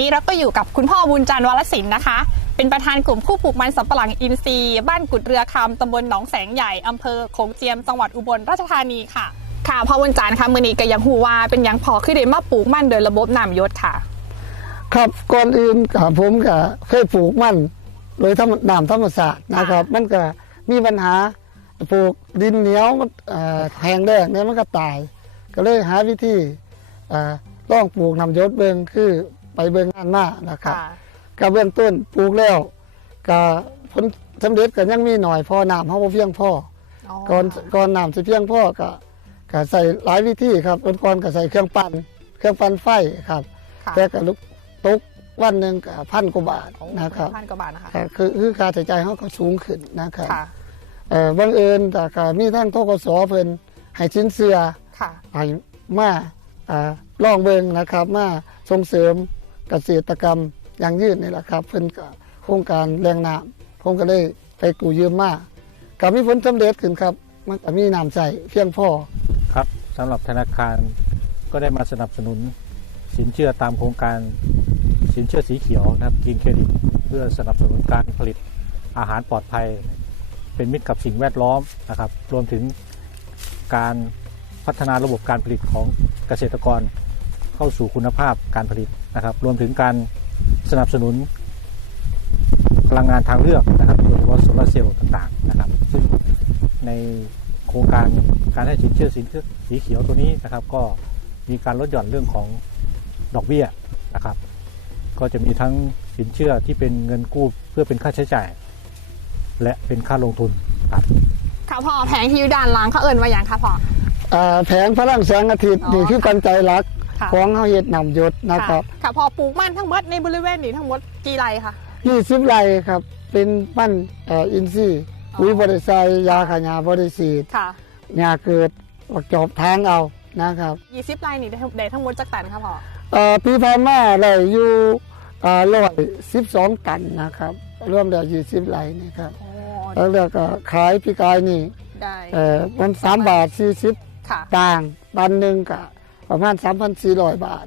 วันนี้เราก็อยู่กับคุณพ่อบุญจันทร์วรศิลป์นะคะ เป็นประธานกลุ่มผู้ปลูกมันสำปะหลังอินทรีย์บ้านกุดเรือคำตำบลหนองแสงใหญ่อำเภอโขงเจียมจังหวัดอุบลราชธานีค่ะ ค่ะพ่อบุญจันทร์ค่ะมือนี้ก็ยังหูว่าเป็นหยังพอขึ้นเดมาปลูกมันโดยระบบน้ำยศค่ะ ครับก่อนอื่นกับผมก็เคยปลูกมันโดยธรรมนามธรรมศาสตร์นะครับ มันก็มีปัญหาปลูกดินเหนียวมันเอ่อแห้งแล้งเนี่ยมันก็ตาย ก็เลยหาวิธีเอ่อต้องปลูกนำยศเบิงคือ ไปเบิงงานมานะครับก็เบื้องต้นปลูกแล้วก็ผลสำเร็จก็ยังมีหน่อยพอน้ำเขาบ่เพียงพอก่อนก่อนน้ำสิเพียงพอก็ก็ใส่หลายวิธีครับก่อนๆก็ใส่เครื่องปั่นเครื่องปั่นไฟครับค่ะแต่ก็ลุกตกวันหนึ่งก็พันกว่าบาทนะครับพันกว่าบาทนะคะก็คือคือค่าใช้จ่ายเขาก็สูงขึ้นนะครับค่ะเอ่อบังเอิญแต่ก็มีทั้งทกสเพิ่นให้ชิ้นเสือค่ะให้มาอ่าลองเบิงนะครับ มาส่งเสริม เกษตรกรรมอย่างยืดนี่แหละครับเพิ่นก็โครงการแรงน้ำผมก็เลยไปกู้ยืมมาก็มีผลสำเร็จขึ้นครับ มันก็มีน้ำใจเพียงพอครับสำหรับธนาคารก็ได้มาสนับสนุนสินเชื่อตามโครงการสินเชื่อสีเขียวนะครับกินเครดิตเพื่อสนับสนุนการผลิตอาหารปลอดภัย เป็นมิตรกับสิ่งแวดล้อมนะครับรวมถึงการพัฒนาระบบการผลิตของเกษตรกรเข้าสู่คุณภาพการผลิต นะครับ รวมถึงการสนับสนุนพลังงานทางเลือกนะครับโดยเฉพาะโซลาร์เซลล์ต่างๆนะครับ ซึ่งในโครงการการให้สินเชื่อสินเชื่อสีเขียวตัวนี้นะครับ ก็มีการลดหย่อนเรื่องของดอกเบี้ยนะครับ ก็จะมีทั้งสินเชื่อที่เป็นเงินกู้เพื่อเป็นค่าใช้จ่าย และเป็นค่าลงทุนครับค่ะพ่อแผงที่อยู่ด้านหล่างเขาเอิญว่าอย่างค่ะพ่ออ่าแผงพลังแสงอาทิตย์อ๋อนี่คือปันใจรัก ค่ะ ของเฮาเฮ็ดนำยศนะครับค่ะพอปลูกมันทั้งหมดในบริเวณนี้ทั้งหมดกี่ไร่คะ20ไร่ครับ เป็นปั้นเอ่ออินทรีย์อ๋อ ปุ๋ยบริไซยาขายาบริสีดค่ะหญ้าเกิดออกจอบทางเอานะครับยี่สิบไร่นี่ได้ได้ทั้งหมดจักตันค่ะพ่อเอ่อปีผ่านมาได้อยู่ร้อยสิบสองตันนะครับรวมแล้วยี่สิบไร่นี่ครับโอ้แล้วเดี๋ยวก็ขายปีกายนี่ได้เอ่อมันสามบาทสี่สิบค่ะ ต่างตันหนึ่งก็ ประมาณสามพันสี่ร้อยบาท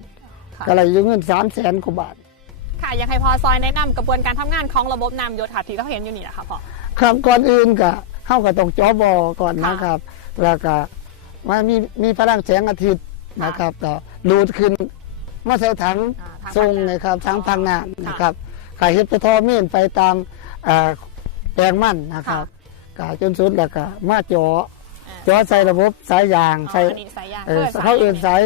ค่ะก็เลยอยู่เงินสามแสนกว่าบาท ค่ะอยากให้พ่อซอยแนะนำกระบวนการทำงานของระบบน้ำยศค่ะที่เราเห็นอยู่นี่แหละค่ะพ่อครับก่อนอื่นก็เข้ากับต้องจอบอก่อนค่ะนะครับ แล้วก็มามีมีพลังแสงอาทิตย์นะครับก็ดูดขึ้นมาใส่ถังอ่าทางทรงภาคนะครับทั้งพังน้ำค่ะนะครับขายเฮ็ดไปทอเมีนไปตามเอ่อแปลงมันนะครับกาจนสุดแล้วก็มาจอ อ่าจอใส่ระบบสายยางอ๋อใส่อันนี้สายยางเอ่อพื่เขาเอื่นสาย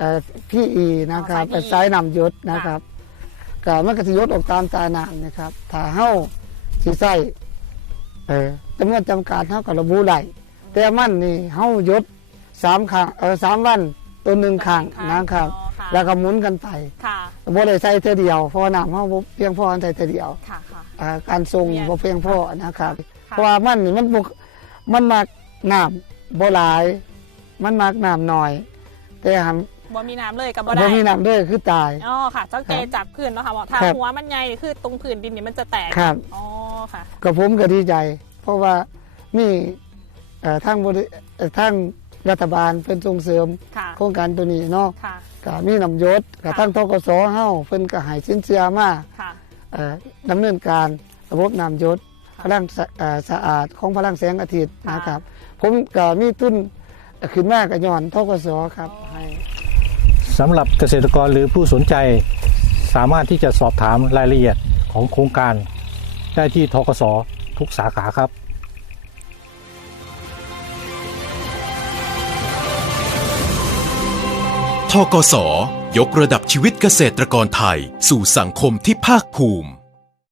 สายพี่อีนะครับอ๋อสาย PE เป็นสายนำยศนะครับก็มันก็สิยศออกตามตาน้ำนะครับ ถ้าเฮาสิใส่เอ่อจำนวนจำกัดเฮาก็ระบุได้แต่มันนี่เฮายศสามครั้งเออสามวันตัวหนึ่งครั้งนะครับอ๋อค่ะแล้วก็หมุนกันไปค่ะบ่ได้ใส่เท่อเดียวเพราะว่าน้ำเฮาบ่เพียงพอใส่เท่อเดียวค่ะค่ะอ่าการทรงเนี่ยบ่เพียงพอนะครับค่ะเพราะว่ามันนี่มันบ่มันมักน้ำ บ่หลาย มันมักน้ำน้อย แต่หาบ่มีน้ำเลยกับบ่บ่ได้มีน้ำเด้อคือตาย อ๋อค่ะสังเกตจากพื้นเนาะค่ะว่าถ้าครับหัวมันใหญ่คือตรงพื้นดินเนี่ยมันจะแตกครับ อ๋อค่ะก็ผมก็ดีใจ เพราะว่ามีเอ่อทางบริเอ่อทางรัฐบาลเพิ่นส่งเสริมค่ะโครงการตัวนี้เนาะค่ะ ก็มีน้ำยศก็ค่ะทั้งทกสเฮาเพิ่นก็ให้สินเชื่อมาค่ะ เอ่อดำเนินการระบบน้ำยศค่ะ พลังสะเอ่อสะอาดของพลังแสงอาทิตย์ค่ะนะครับ ผมก็มีทุนขึ้นมาก็ย้อนทกสครับให้สำหรับเกษตรกรหรือผู้สนใจ สามารถที่จะสอบถามรายละเอียดของโครงการ ได้ที่ทกสทุกสาขาครับ ทกสยกระดับชีวิตเกษตรกรไทย สู่สังคมที่ภาคภูมิ